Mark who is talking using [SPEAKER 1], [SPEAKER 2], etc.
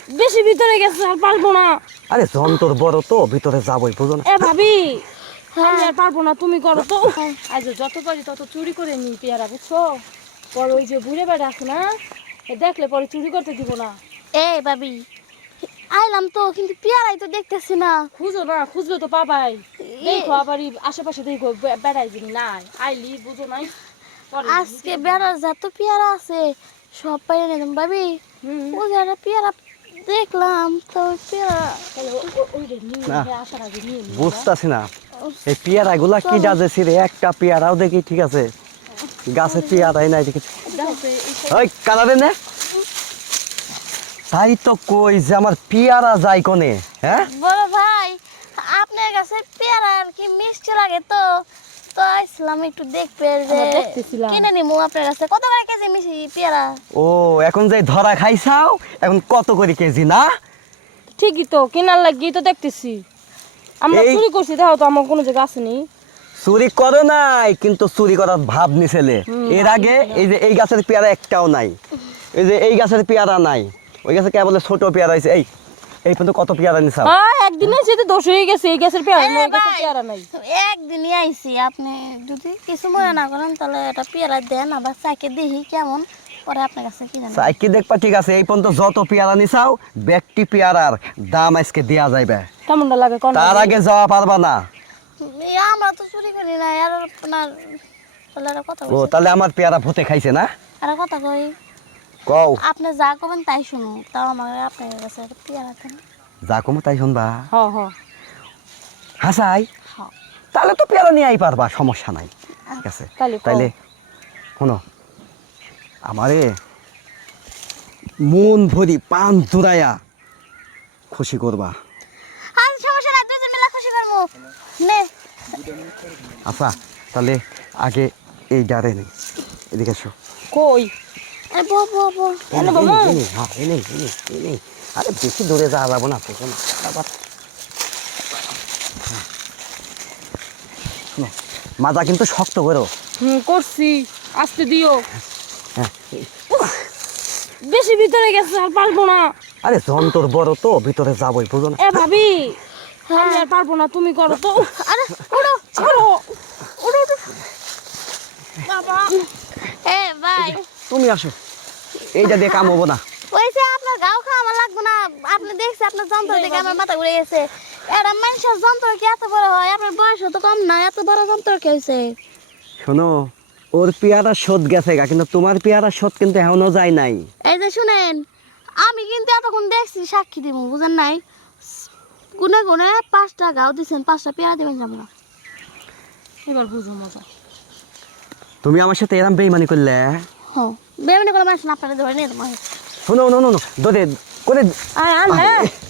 [SPEAKER 1] বেশি ভিতরে গেছে আর পারবো না।
[SPEAKER 2] আরে যন্তর বড় তো ভিতরে যাবই বুঝো না।
[SPEAKER 1] এ ভাবি আমি আর পারবো না, তুমি করো তো। আজ যত পারি তত চুরি করে নি পেয়ারা, বুঝছো? পরে ওই যে বুড়ে বেড়া আছে না, এ দেখলে পরে চুরি করতে দিব না।
[SPEAKER 3] এ ভাবি আইলাম তো, কিন্তু পেয়ারাই তো দেখতেছি না।
[SPEAKER 1] খুঁজো না, খুঁজলে তো পাবাই। দেখো আবার আশেপাশে দেখো বেড়াই যিনি নাই আইলি, বুঝো নাই। পরে
[SPEAKER 3] আজকে বেড়ার যত পেয়ারা আছে সব পাইয়ে নিলাম ভাবি। ও যারা পেয়ারা দেখলাম তো পেয়ারা
[SPEAKER 1] তাহলে ওই রে নিয়ে
[SPEAKER 2] না।
[SPEAKER 1] আসার আগে নিয়ে নিই।
[SPEAKER 2] বুঝতাছি না এই পেয়ারা গুলা কি যাচ্ছে রে, একটা পেয়ারাও দেখি ঠিক আছে, গাছে পেয়ারাই নাই দেখি। ওই কালারে নে, তাই তো কই যে আমার পেয়ারা যাই কোনে। হ্যাঁ
[SPEAKER 3] বড় ভাই আপনার কাছে পেয়ারা আর কি মিষ্টি লাগে তো তো আইছিলাম একটু দেখবে যে
[SPEAKER 1] আমরা দেখতেছিলাম।
[SPEAKER 3] কিনে নিমু আপনার কাছে। কত করে কেজি মিষ্টি পেয়ারা?
[SPEAKER 2] ও এখন যে ধরা খাইছাও এখন কত করে কেজি না?
[SPEAKER 1] ঠিকই তো, কেনার লাগিয়ে তো দেখতেছি। আমরা
[SPEAKER 2] এই-
[SPEAKER 1] চুরি করছি, দেখো তো আমার কোনো জায়গা আসেনি।
[SPEAKER 2] চুরি করো নাই, কিন্তু চুরি করার ভাব নিছেলে। এর আগে এই যে এই গাছের পেয়ারা একটাও নাই, এই যে এই গাছের পেয়ারা নাই, ওই গাছে কেবল ছোট পেয়ারা হয়েছে। এই এই পর্যন্ত কত পেয়ারা নিছাও?
[SPEAKER 1] একদিনে সেটা দোষ হয়ে গেছে, এই গ্যাসের পেয়ারা
[SPEAKER 3] এ
[SPEAKER 1] নয়, এই গ্যাসের
[SPEAKER 3] ভাই,
[SPEAKER 1] পেয়ারা নাই।
[SPEAKER 3] একদিনই আইছি, আপনি যদি কিছু মনে না করেন তাহলে এটা পেয়ারা দেন, আবার চাইকে দেখি কেমন, পরে আপনার কাছে কিনে নেব।
[SPEAKER 2] সাইকি দেখবা ঠিক আছে, এই পর্যন্ত যত পেয়ারা নিছাও ব্যক্তি পেয়ারার দাম আজকে দেয়া যাইবে,
[SPEAKER 1] কেমনটা লাগে কোন?
[SPEAKER 2] তার আগে যাওয়া পারবা না।
[SPEAKER 3] আমরা তো চুরি করি না। আর আপনার তাহলে একটা কথা
[SPEAKER 2] ও
[SPEAKER 3] বলছি,
[SPEAKER 2] তাহলে আমার পেয়ারা ভূতে খাইছে না?
[SPEAKER 3] আর একটা কথা কই,
[SPEAKER 2] কও
[SPEAKER 3] আপনি যা করবেন তাই শুনুন, তাও আমার আপনার কাছে একটা পেয়ারা দেন।
[SPEAKER 2] যা কমো তাই শুনবা।
[SPEAKER 1] হ হ।
[SPEAKER 2] হাসাই
[SPEAKER 3] হ্যাঁ।
[SPEAKER 2] তাহলে তো পেয়ারা নিয়েই পারবা, সমস্যা নাই। ঠিক আছে
[SPEAKER 1] তাহলে কও।
[SPEAKER 2] তাইলে শোনো, আমারে মন ভরি পান জোড়াইয়া খুশি করবা।
[SPEAKER 3] আর সমস্যা নাই, দুজন মিলে খুশি করবো নে।
[SPEAKER 2] আচ্ছা তাহলে আগে এই ডারে নেই, এদিকে এসো।
[SPEAKER 1] কই?
[SPEAKER 3] আরে বো বো বো।
[SPEAKER 2] এনে, এনে, এনে, হ্যাঁ, এনে, এনে, এনে। আরে বেশি দূরে যাওয়া যাবো না তো, শোনো, আবার হ্যাঁ। শোনো, মাজা কিন্তু শক্ত করো।
[SPEAKER 1] করছি, আসতে দিও।
[SPEAKER 2] হ্যাঁ
[SPEAKER 1] বেশি ভিতরে গেছে আর পারবো না।
[SPEAKER 2] আরে যন্তর বড় তো ভিতরে যাবই বুঝো না।
[SPEAKER 1] এ ভাবি আমি আর পারবো না, তুমি করো তো।
[SPEAKER 3] আরে উড়ো
[SPEAKER 1] করো।
[SPEAKER 3] উড়ো উড়ো। বাবা এ ভাই,
[SPEAKER 2] তুমি আসো, এইটা দিয়ে কাম হবো না।
[SPEAKER 3] ওইসে আপনার গাও খাওয়া আমার লাগবে না। আপনি দেখছি আপনার যন্ত্র দেখে আমার মাথা ঘুরে গেছে। এটা মানুষের যন্ত্র কি এত বড় হয়? আপনার বয়স তো কম না, এত বড় যন্ত্র কি হয়েছে?
[SPEAKER 2] শোনো, ওর পেয়ারা শোধ গেছে গা, কিন্তু তোমার পেয়ারা শোধ কিন্তু এখনো যায় নাই।
[SPEAKER 3] এই যে শুনেন, আমি কিন্তু এতক্ষণ দেখছি, সাক্ষী দিব, বুঝেন নাই? গুনে গুনে 5টা গাও দিচ্ছেন, 5টা পেয়ারা দিবেন যাবো না।
[SPEAKER 1] এবার বুঝো মজা।
[SPEAKER 2] তুমি আমার সাথে এরম বেইমানি করলে।
[SPEAKER 3] হ্যাঁ, বেমনি করে মানুষ না আপনারা ধরে নিয়ে তোমার।
[SPEAKER 2] শোনো, ধরে করে
[SPEAKER 1] আয় আন হ্যাঁ।